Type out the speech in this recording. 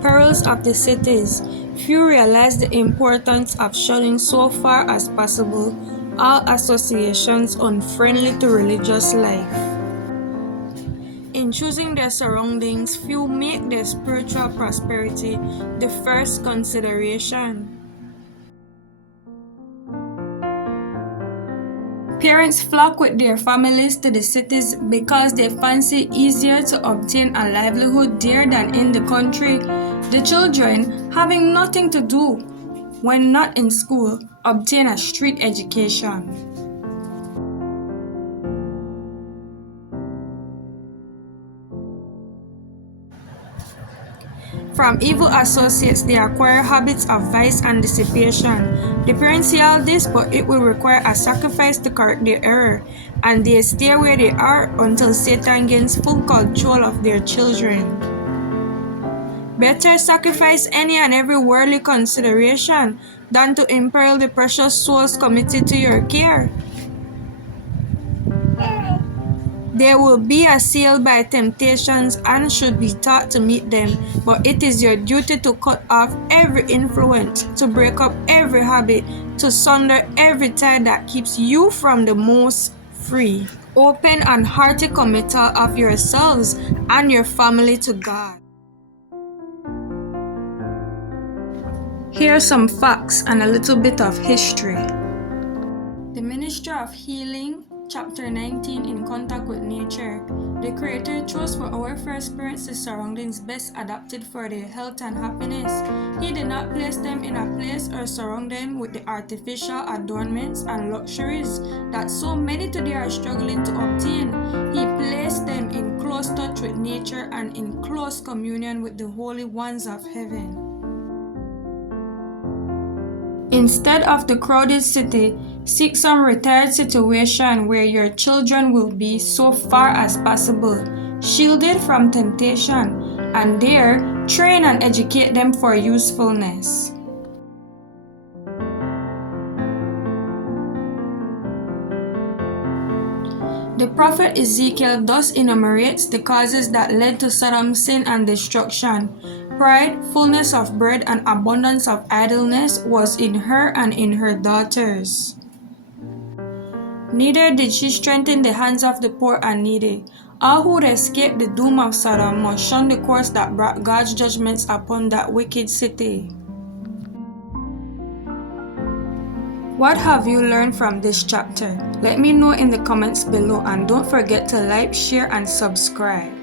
perils of the cities, few realize the importance of shunning so far as possible all associations unfriendly to religious life. In choosing their surroundings, few make their spiritual prosperity the first consideration. Parents flock with their families to the cities because they fancy easier to obtain a livelihood there than in the country. The children, having nothing to do when not in school, obtain a street education. From evil associates, they acquire habits of vice and dissipation. The parents see all this, but it will require a sacrifice to correct their error, and they stay where they are until Satan gains full control of their children. Better sacrifice any and every worldly consideration than to imperil the precious souls committed to your care. They will be assailed by temptations and should be taught to meet them, but it is your duty to cut off every influence, to break up every habit, to sunder every tie that keeps you from the most free. Open and hearty committal of yourselves and your family to God. Here are some facts and a little bit of history. The Ministry of Healing, Chapter 19, In Contact with Nature. The Creator chose for our first parents the surroundings best adapted for their health and happiness. He did not place them in a place or surround them with the artificial adornments and luxuries that so many today are struggling to obtain. He placed them in close touch with nature and in close communion with the holy ones of heaven. Instead of the crowded city, seek some retired situation where your children will be, so far as possible, shielded from temptation, and there, train and educate them for usefulness. The prophet Ezekiel thus enumerates the causes that led to Sodom's sin and destruction. Pride, fullness of bread, and abundance of idleness was in her and in her daughters. Neither did she strengthen the hands of the poor and needy. All who would escape the doom of Sodom must shun the course that brought God's judgments upon that wicked city. What have you learned from this chapter? Let me know in the comments below, and don't forget to like, share, and subscribe.